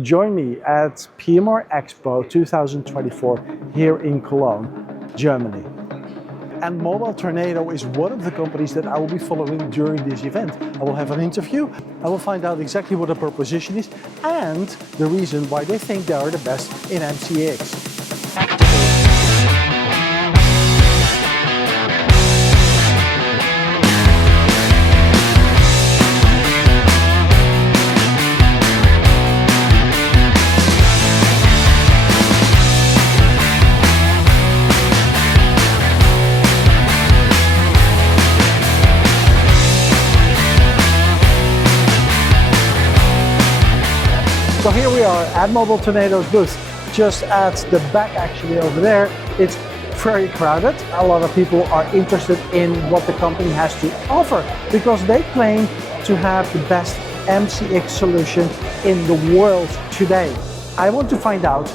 Join me at PMRExpo 2024 here in Cologne, Germany. And Mobile Tornado is one of the companies that I will be following during this event. I will have an interview, I will find out exactly what the proposition is and the reason why they think they are the best in MCX. So here we are at Mobile Tornado's booth, just at the back actually over there. It's very crowded. A lot of people are interested in what the company has to offer because they claim to have the best MCX solution in the world today. I want to find out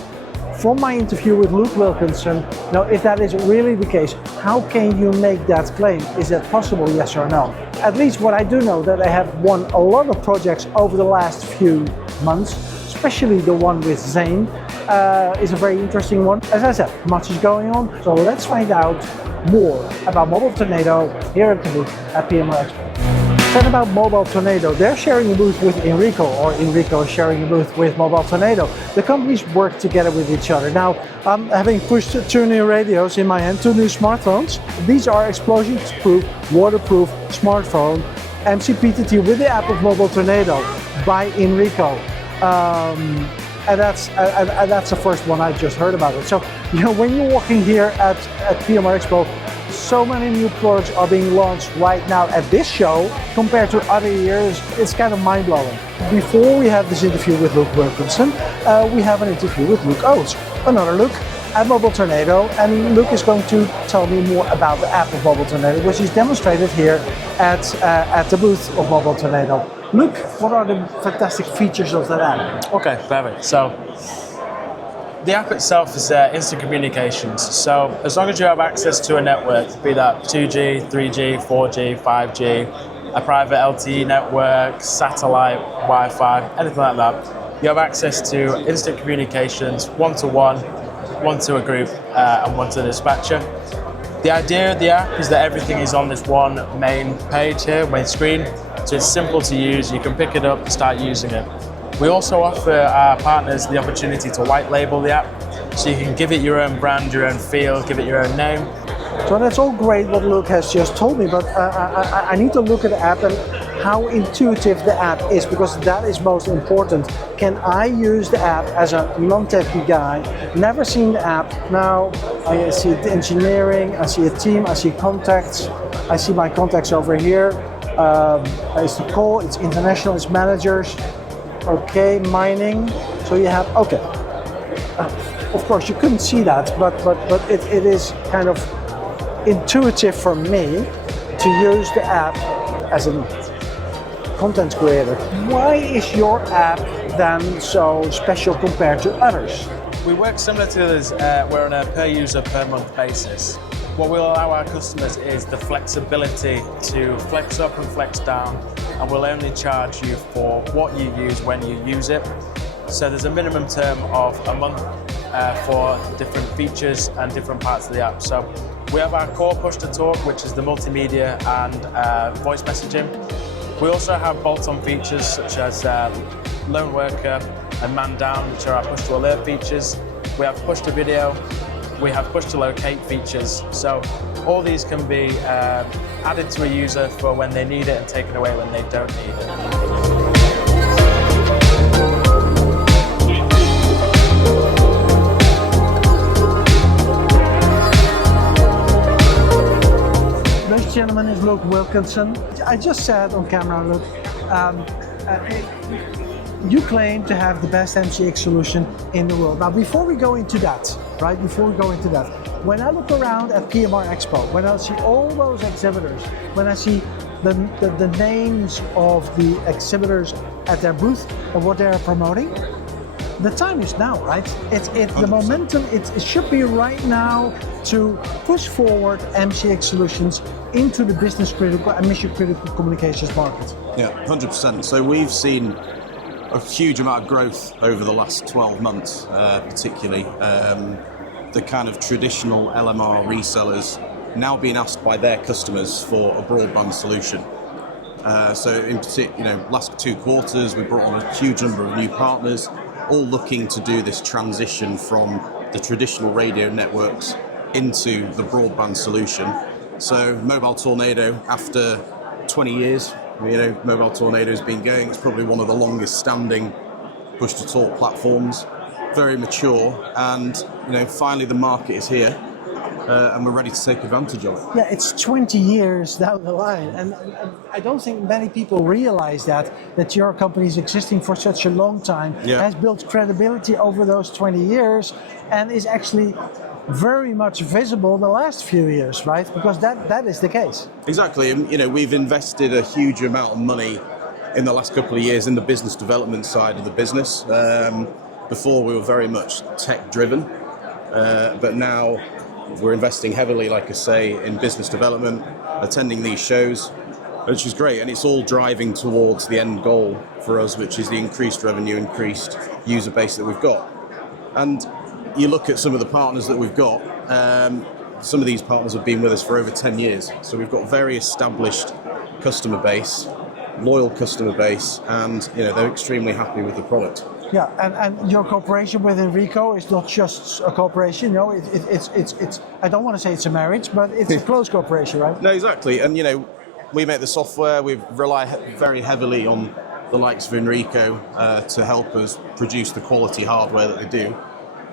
from my interview with Luke Wilkinson, now if that is really the case, how can you make that claim? Is that possible, yes or no? At least what I do know that I have won a lot of projects over the last few months, especially the one with Zane is a very interesting one. As I said, much is going on, so let's find out more about Mobile Tornado here at the booth at PMRExpo. Then about Mobile Tornado, they're sharing a booth with Inrico, or Inrico is sharing a booth with Mobile Tornado. The companies work together with each other. Now, I'm having pushed 2 new radios in my hand, 2 new smartphones. These are explosion-proof, waterproof smartphone MCPTT with the app of Mobile Tornado by Inrico. And that's the first one I just heard about it. So, you know, when you're walking here at PMRExpo, so many new products are being launched right now at this show compared to other years. It's kind of mind-blowing. Before we have this interview with Luke Wilkinson, we have an interview with Luke Oates, another Luke at Mobile Tornado, and Luke is going to tell me more about the app of Mobile Tornado, which is demonstrated here at the booth of Mobile Tornado. Luke, what are the fantastic features of that app? Okay, perfect. So the app itself is instant communications. So as long as you have access to a network, be that 2G, 3G, 4G, 5G, a private LTE network, satellite, Wi-Fi, anything like that, you have access to instant communications, one-to-one, one to a group, and one to the dispatcher. The idea of the app is that everything is on this one main page here, main screen. So it's simple to use, you can pick it up and start using it. We also offer our partners the opportunity to white label the app, so you can give it your own brand, your own feel, give it your own name. So that's all great what Luke has just told me, but I need to look at the app and how intuitive the app is, because that is most important. Can I use the app as a non-techie guy, never seen the app? Now I see the engineering, I see a team, I see contacts, I see my contacts over here. It's the call, it's international, it's managers. Okay, mining. So you have, okay. Of course, you couldn't see that, but it is kind of intuitive for me to use the app as a content creator. Why is your app then so special compared to others? We work similar to others, we're on a per user, per month basis. What we'll allow our customers is the flexibility to flex up and flex down, and we'll only charge you for what you use when you use it. So there's a minimum term of a month for different features and different parts of the app. So we have our core push to talk, which is the multimedia and voice messaging. We also have bolt-on features such as lone worker and man down, which are our push to alert features. We have push to video. We have push to locate features. So all these can be added to a user for when they need it and taken away when they don't need it. Ladies and gentlemen, is Luke Wilkinson. I just said on camera, Luke, you claim to have the best MCX solution in the world. Now, before we go into that, when I look around at PMRExpo, when I see all those exhibitors, when I see the names of the exhibitors at their booth and what they are promoting, the time is now, right? The momentum, it should be right now to push forward MCX solutions into the business critical and mission critical communications market. Yeah, 100%. So we've seen a huge amount of growth over the last 12 months, particularly. The kind of traditional LMR resellers now being asked by their customers for a broadband solution. So in particular, last 2 quarters, we brought on a huge number of new partners, all looking to do this transition from the traditional radio networks into the broadband solution. So Mobile Tornado, after 20 years, Mobile Tornado has been going. It's probably one of the longest standing push-to-talk platforms, very mature, and finally the market is here, and we're ready to take advantage of it. Yeah, it's 20 years down the line, and I don't think many people realize that your company is existing for such a long time, has built credibility over those 20 years, and is actually very much visible the last few years, right? Because that is the case. Exactly, and we've invested a huge amount of money in the last couple of years in the business development side of the business. Before we were very much tech driven, but now we're investing heavily, like I say, in business development, attending these shows, which is great, and it's all driving towards the end goal for us, which is the increased revenue, increased user base that we've got. And you look at some of the partners that we've got, some of these partners have been with us for over 10 years. So we've got a very established customer base, loyal customer base, and they're extremely happy with the product. Yeah, and your cooperation with Inrico is not just a cooperation, it's I don't want to say it's a marriage, but it's a close cooperation, right? No, exactly. And we make the software, we rely very heavily on the likes of Inrico to help us produce the quality hardware that they do,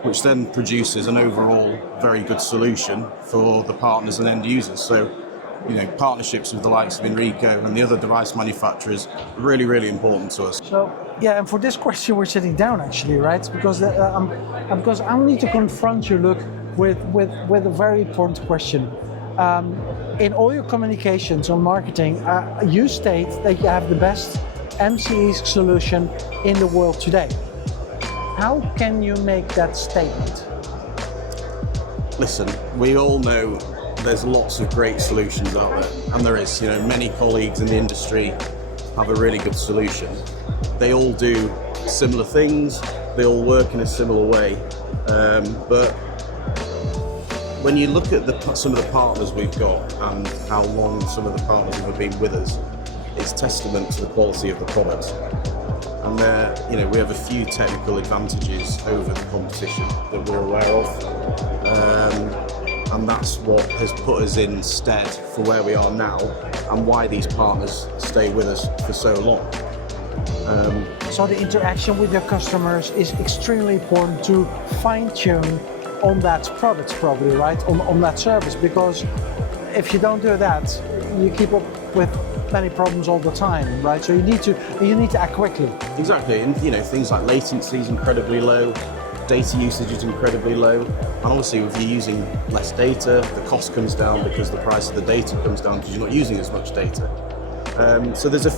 which then produces an overall very good solution for the partners and end users. So, partnerships with the likes of Inrico and the other device manufacturers are really, really important to us. So, yeah, and for this question we're sitting down actually, right? Because I need to confront you, Luke, with a very important question. In all your communications on marketing, you state that you have the best MCX solution in the world today. How can you make that statement? Listen, we all know there's lots of great solutions out there, and there is, many colleagues in the industry have a really good solution. They all do similar things, they all work in a similar way, but when you look at some of the partners we've got and how long some of the partners have been with us, it's testament to the quality of the product. And we have a few technical advantages over the competition that we're aware of. And that's what has put us in stead for where we are now and why these partners stay with us for so long. So the interaction with your customers is extremely important to fine-tune on that product, probably, right? On that service, because if you don't do that, you keep up with many problems all the time, right? So you need to act quickly. Exactly, and things like latency is incredibly low, data usage is incredibly low, and obviously if you're using less data, the cost comes down because the price of the data comes down because you're not using as much data. So there's a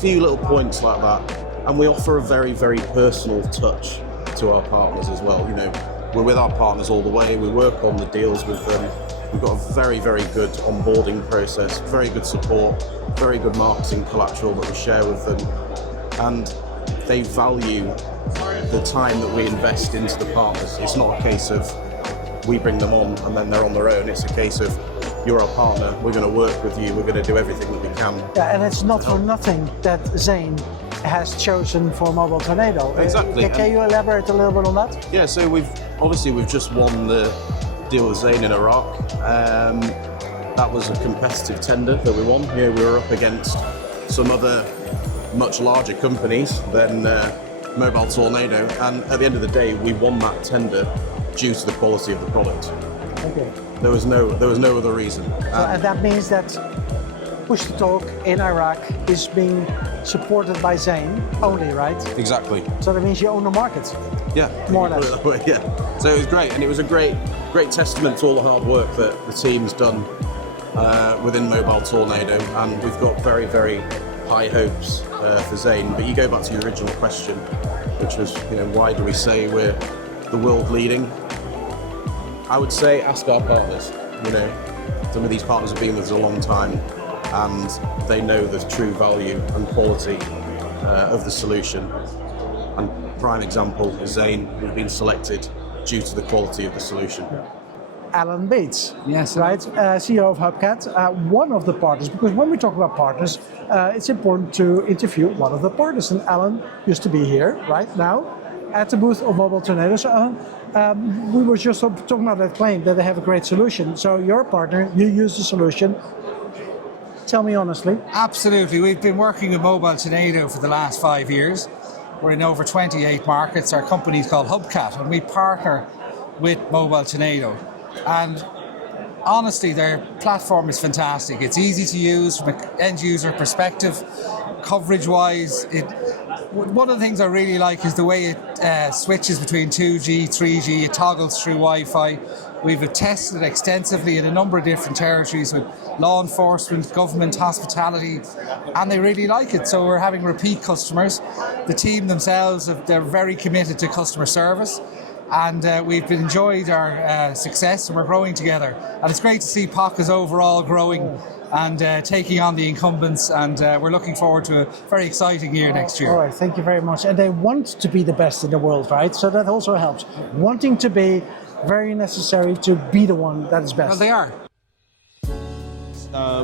few little points like that, and we offer a very, very personal touch to our partners as well. We're with our partners all the way, we work on the deals with them. We've got a very, very good onboarding process, very good support, very good marketing collateral that we share with them, and they value the time that we invest into the partners. It's not a case of we bring them on and then they're on their own. It's a case of you're our partner, we're going to work with you, we're going to do everything that we can. Yeah, and it's not for nothing that Zane has chosen for Mobile Tornado. Exactly. Can you elaborate a little bit on that? Yeah, so we've just won the deal with Zane in Iraq. That was a competitive tender that we won. We were up against some other much larger companies than Mobile Tornado, and at the end of the day, we won that tender due to the quality of the product. Okay. There was no other reason. And that means that Push to Talk in Iraq is being supported by Zane only, right? Exactly. So that means you own the market. Yeah. More or less. Yeah. So it was great, and it was a great testament to all the hard work that the team's done within Mobile Tornado, and we've got very, very high hopes for Zane. But you go back to your original question, which was, why do we say we're the world leading? I would say ask our partners. Some of these partners have been with us a long time, and they know the true value and quality of the solution. And prime example is Zane, who's been selected due to the quality of the solution. Alan Bates, Yes. right, CEO of HCAT, one of the partners, because when we talk about partners, it's important to interview one of the partners, and Alan used to be here right now at the booth of Mobile Tornado. So Alan, we were just talking about that claim that they have a great solution. So you're a partner, you use the solution. Tell me honestly. Absolutely. We've been working with Mobile Tornado for the last 5 years. We're in over 28 markets. Our company is called HCAT, and we partner with Mobile Tornado. And honestly, their platform is fantastic. It's easy to use from an end user perspective. Coverage-wise, one of the things I really like is the way it switches between 2G, 3G, it toggles through Wi-Fi. We've tested it extensively in a number of different territories with law enforcement, government, hospitality, and they really like it. So we're having repeat customers. The team themselves, they're very committed to customer service. And we've enjoyed our success, and we're growing together. And it's great to see POCA's overall growing and taking on the incumbents, and we're looking forward to a very exciting year next year. All right, thank you very much. And they want to be the best in the world, right? So that also helps. Wanting to be very necessary to be the one that is best. Well, they are.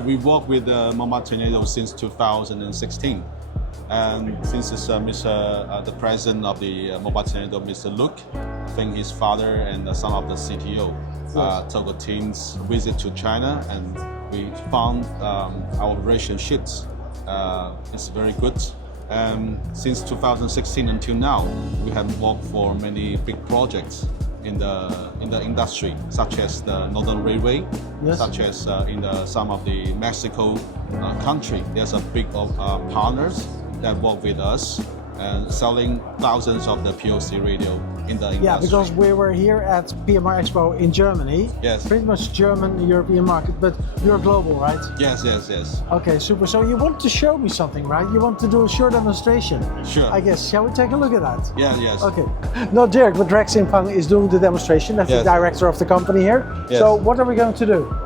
We work with Mobile Tornado since 2016. And since it's the president of the Mobile Tornado, Mr. Luke, I think his father and some of the CTO took a team's visit to China, and we found our relationships is very good. Since 2016 until now, we have worked for many big projects in the industry, such as the Northern Railway, such as in some of the Mexico country. There's a big partners that work with us and selling thousands of the POC radio in the industry. Yeah, because we were here at PMRExpo in Germany. Yes. Pretty much German, European market, but you're global, right? Yes. Okay, super. So you want to show me something, right? You want to do a short demonstration. Sure. I guess. Shall we take a look at that? Yes. Okay. No, Dirk, but Rex Impang is doing the demonstration. That's the director of the company here. Yes. So what are we going to do?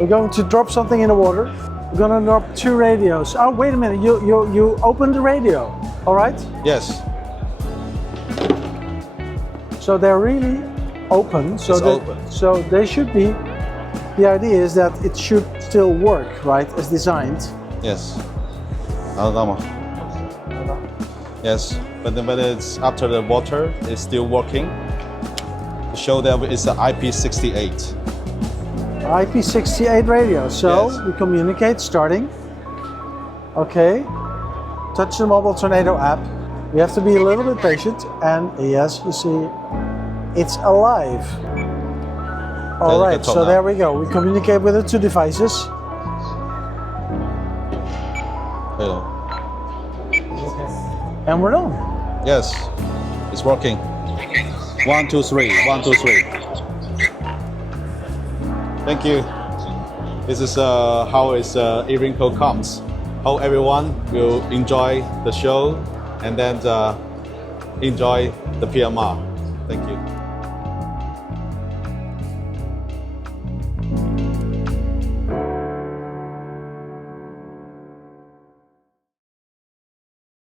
We're going to drop something in the water. We're going to drop 2 radios. Oh, wait a minute. You open the radio. All right? Yes. So they're really open. So It's open. So they should be. The idea is that it should still work, right, as designed. Yes. Yes, but it's after the water is still working. To show that it's an IP68. IP68 radio. So Yes. we communicate starting. Okay. Touch the Mobile Tornado app. We have to be a little bit patient, and yes, you see, it's alive. All right, so there we go. We communicate with the 2 devices. Hello. And we're done. Yes, it's working. 1, 2, 3. 1, 2, 3. Thank you. This is how Inrico comes. Hope everyone will enjoy the show and then enjoy the PMR. Thank you.